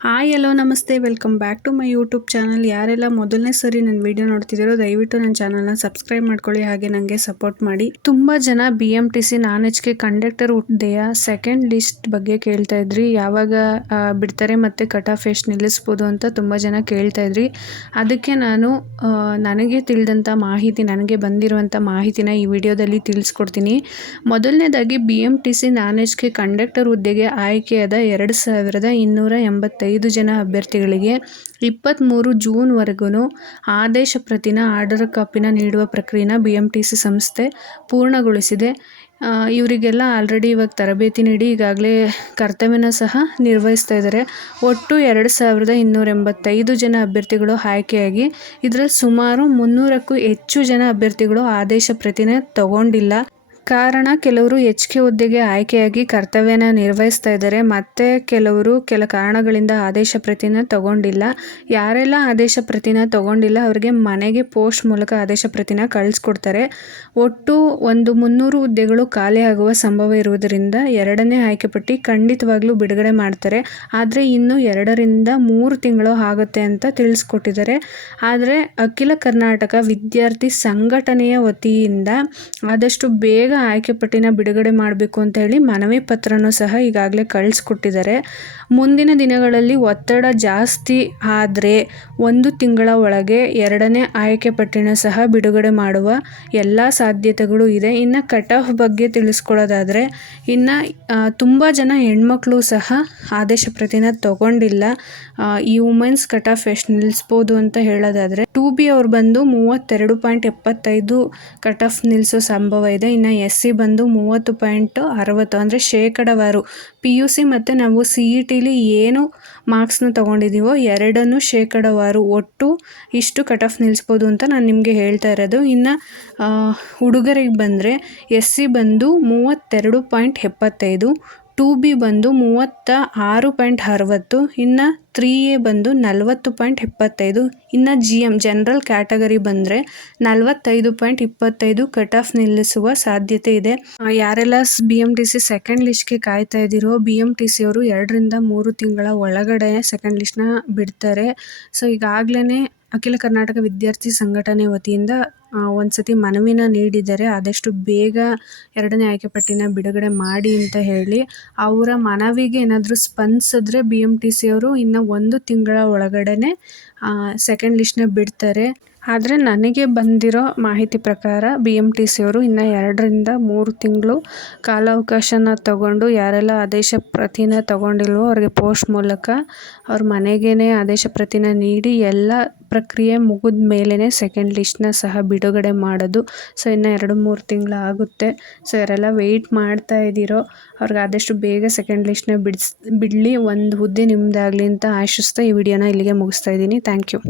Hi hello ನಮಸ್ತೆ welcome back to my YouTube channel. ಯಾರೆಲ್ಲ ಮೊದಲನೇ ಸರಿ ನನ್ನ ವಿಡಿಯೋ ನೋಡ್ತಿದ್ದೀರೋ ದಯವಿಟ್ಟು ನನ್ನ ಚಾನಲ್ನ ಸಬ್ಸ್ಕ್ರೈಬ್ ಮಾಡ್ಕೊಳ್ಳಿ, ಹಾಗೆ ನನಗೆ ಸಪೋರ್ಟ್ ಮಾಡಿ. ತುಂಬ ಜನ BMTC ನಾನ್-HK ಕಂಡಕ್ಟರ್ ಹುದ್ದೆಯ ಸೆಕೆಂಡ್ ಲಿಸ್ಟ್ ಬಗ್ಗೆ ಕೇಳ್ತಾ ಇದ್ರಿ. ಯಾವಾಗ ಬಿಡ್ತಾರೆ ಮತ್ತು ಕಟ್ ಆಫ್ ಎಷ್ಟು ನಿಲ್ಲಿಸ್ಬೋದು ಅಂತ ತುಂಬ ಜನ ಕೇಳ್ತಾ ಇದ್ರಿ. ಅದಕ್ಕೆ ನಾನು ನನಗೆ ತಿಳಿದಂಥ ಮಾಹಿತಿ, ನನಗೆ ಬಂದಿರುವಂಥ ಮಾಹಿತಿನ ಈ ವಿಡಿಯೋದಲ್ಲಿ ತಿಳಿಸ್ಕೊಡ್ತೀನಿ. ಮೊದಲನೇದಾಗಿ BMTC ನಾನ್-HK ಕಂಡಕ್ಟರ್ ಹುದ್ದೆಗೆ ಆಯ್ಕೆಯಾದ 2285 ಜನ ಅಭ್ಯರ್ಥಿಗಳಿಗೆ 23 ಜೂನ್ವರೆಗೂ ಆದೇಶ ಪ್ರತಿನ ಆರ್ಡರ್ ಕಾಪಿನ ನೀಡುವ ಪ್ರಕ್ರಿಯೆನ BMTC ಸಂಸ್ಥೆ ಪೂರ್ಣಗೊಳಿಸಿದೆ. ಇವರಿಗೆಲ್ಲ ಆಲ್ರೆಡಿ ಇವಾಗ ತರಬೇತಿ ನೀಡಿ ಈಗಾಗಲೇ ಕರ್ತವ್ಯನ ಸಹ ನಿರ್ವಹಿಸ್ತಾ ಇದ್ದಾರೆ. ಒಟ್ಟು 2285 ಜನ ಅಭ್ಯರ್ಥಿಗಳು ಆಯ್ಕೆಯಾಗಿ ಇದರಲ್ಲಿ ಸುಮಾರು 300ಕ್ಕೂ ಹೆಚ್ಚು ಜನ ಅಭ್ಯರ್ಥಿಗಳು ಆದೇಶ ಪ್ರತಿನ ತಗೊಂಡಿಲ್ಲ. ಕಾರಣ, ಕೆಲವರು HK ಹುದ್ದೆಗೆ ಆಯ್ಕೆಯಾಗಿ ಕರ್ತವ್ಯನ ನಿರ್ವಹಿಸ್ತಾ ಇದ್ದಾರೆ, ಮತ್ತು ಕೆಲವರು ಕೆಲ ಕಾರಣಗಳಿಂದ ಆದೇಶ ಪ್ರತಿನ ತಗೊಂಡಿಲ್ಲ. ಯಾರೆಲ್ಲ ಆದೇಶ ಪ್ರತಿನ ತಗೊಂಡಿಲ್ಲ ಅವರಿಗೆ ಮನೆಗೆ ಪೋಸ್ಟ್ ಮೂಲಕ ಆದೇಶ ಪ್ರತಿನ ಕಳಿಸ್ಕೊಡ್ತಾರೆ. ಒಟ್ಟು 300 ಹುದ್ದೆಗಳು ಖಾಲಿಯಾಗುವ ಸಂಭವ ಇರುವುದರಿಂದ 2ನೇ ಆಯ್ಕೆ ಪಟ್ಟಿ ಖಂಡಿತವಾಗ್ಲೂ ಬಿಡುಗಡೆ ಮಾಡ್ತಾರೆ. ಆದರೆ ಇನ್ನು 2 ರಿಂದ 3 ತಿಂಗಳು ಆಗುತ್ತೆ ಅಂತ ತಿಳಿಸ್ಕೊಟ್ಟಿದ್ದಾರೆ. ಆದರೆ ಅಖಿಲ ಕರ್ನಾಟಕ ವಿದ್ಯಾರ್ಥಿ ಸಂಘಟನೆಯ ವತಿಯಿಂದ ಆದಷ್ಟು ಬೇಗ ಆಯ್ಕೆ ಪಟ್ಟಿನ ಬಿಡುಗಡೆ ಮಾಡಬೇಕು ಅಂತ ಹೇಳಿ ಮನವಿ ಪತ್ರನೂ ಸಹ ಈಗಾಗಲೇ ಕಳಿಸ್ಕೊಟ್ಟಿದ್ದಾರೆ. ಮುಂದಿನ ದಿನಗಳಲ್ಲಿ ಒತ್ತಡ ಜಾಸ್ತಿ ಆದರೆ 1 ತಿಂಗಳ ಒಳಗೆ 2ನೇ ಆಯ್ಕೆ ಪಟ್ಟಿನ ಸಹ ಬಿಡುಗಡೆ ಮಾಡುವ ಎಲ್ಲ ಸಾಧ್ಯತೆಗಳು ಇದೆ. ಇನ್ನು ಕಟ್ ಆಫ್ ಬಗ್ಗೆ ತಿಳಿಸ್ಕೊಳ್ಳೋದಾದರೆ, ಇನ್ನು ತುಂಬ ಜನ ಹೆಣ್ಮಕ್ಳು ಸಹ ಆದೇಶ ಪ್ರತಿನ ತಗೊಂಡಿಲ್ಲ. ಈ ವುಮೆನ್ಸ್ ಕಟ್ ಆಫ್ ಎಷ್ಟು ನಿಲ್ಲಿಸ್ಬೋದು ಅಂತ ಹೇಳೋದಾದರೆ 2B ಅವ್ರು ಬಂದು 32.75 ಕಟ್ ಆಫ್ ನಿಲ್ಲಿಸೋ ಸಂಭವ ಇದೆ. ಇನ್ನು SC ಬಂದು 30.60 ಅಂದರೆ ಶೇಕಡವಾರು PUC ಮತ್ತು ನಾವು CETಲಿ ಏನು ಮಾರ್ಕ್ಸ್ನ ತೊಗೊಂಡಿದ್ದೀವೋ ಎರಡನ್ನೂ ಶೇಕಡವಾರು ಒಟ್ಟು ಇಷ್ಟು ಕಟ್ ಆಫ್ ನಿಲ್ಲಿಸ್ಬೋದು ಅಂತ ನಾನು ನಿಮಗೆ ಹೇಳ್ತಾ ಇರೋದು. ಇನ್ನು ಹುಡುಗರಿಗೆ ಬಂದರೆ SC ಬಂದು 32.75, 2B ಬಂದು 36.60, ಇನ್ನು 3A ಬಂದು 40.75, ಇನ್ನು GM ಜನರಲ್ ಕ್ಯಾಟಗರಿ ಬಂದರೆ 45.25 ಕಟ್ ಆಫ್ ನಿಲ್ಲಿಸುವ ಸಾಧ್ಯತೆ ಇದೆ. ಯಾರೆಲ್ಲ BMTC ಸೆಕೆಂಡ್ ಲಿಸ್ಟ್ಗೆ ಕಾಯ್ತಾ ಇದ್ದೀರೋ, BMTC ಅವರು 2 ರಿಂದ 3 ತಿಂಗಳ ಒಳಗಡೆ ಸೆಕೆಂಡ್ ಲಿಸ್ಟ್ನ ಬಿಡ್ತಾರೆ. ಸೊ ಈಗಾಗಲೇ ಅಖಿಲ ಕರ್ನಾಟಕ ವಿದ್ಯಾರ್ಥಿ ಸಂಘಟನೆ ವತಿಯಿಂದ ಒಂದ್ಸತಿ ಮನವಿನ ನೀಡಿದ್ದಾರೆ, ಆದಷ್ಟು ಬೇಗ 2ನೇ ಆಯ್ಕೆ ಪಟ್ಟಿನ ಬಿಡುಗಡೆ ಮಾಡಿ ಅಂತ ಹೇಳಿ. ಅವರ ಮನವಿಗೆ ಏನಾದರೂ ಸ್ಪಂದಿಸಿದ್ರೆ BMTC ಅವರು ಇನ್ನು 1 ತಿಂಗಳ ಒಳಗಡೆ ಸೆಕೆಂಡ್ ಲಿಸ್ಟ್ನ ಬಿಡ್ತಾರೆ. ಆದರೆ ನನಗೆ ಬಂದಿರೋ ಮಾಹಿತಿ ಪ್ರಕಾರ BMTC ಅವರು ಇನ್ನು 2 ರಿಂದ 3 ತಿಂಗಳು ಕಾಲಾವಕಾಶನ ತಗೊಂಡು ಯಾರೆಲ್ಲ ಆದೇಶ ಪ್ರತಿನ ತಗೊಂಡಿಲ್ವೋ ಅವ್ರಿಗೆ ಪೋಸ್ಟ್ ಮೂಲಕ ಅವ್ರ ಮನೆಗೇ ಆದೇಶ ಪ್ರತಿನ ನೀಡಿ ಎಲ್ಲ ಪ್ರಕ್ರಿಯೆ ಮುಗಿದ ಮೇಲೇ ಸೆಕೆಂಡ್ ಲಿಸ್ಟ್ನ ಸಹ ಬಿಡುಗಡೆ ಮಾಡೋದು. ಸೊ ಇನ್ನು 2-3 ತಿಂಗಳು ಆಗುತ್ತೆ. ಸೊ ಯಾರೆಲ್ಲ ವೆಯ್ಟ್ ಮಾಡ್ತಾ ಇದ್ದೀರೋ ಅವ್ರಿಗೆ ಆದಷ್ಟು ಬೇಗ ಸೆಕೆಂಡ್ ಲಿಸ್ಟ್ನ ಬಿಡಲಿ, ಒಂದು ಹುದ್ದೆ ನಿಮ್ಮದಾಗಲಿ ಅಂತ ಆಶಿಸ್ತಾ ಈ ವಿಡಿಯೋನ ಇಲ್ಲಿಗೆ ಮುಗಿಸ್ತಾ ಇದ್ದೀನಿ. Thank you.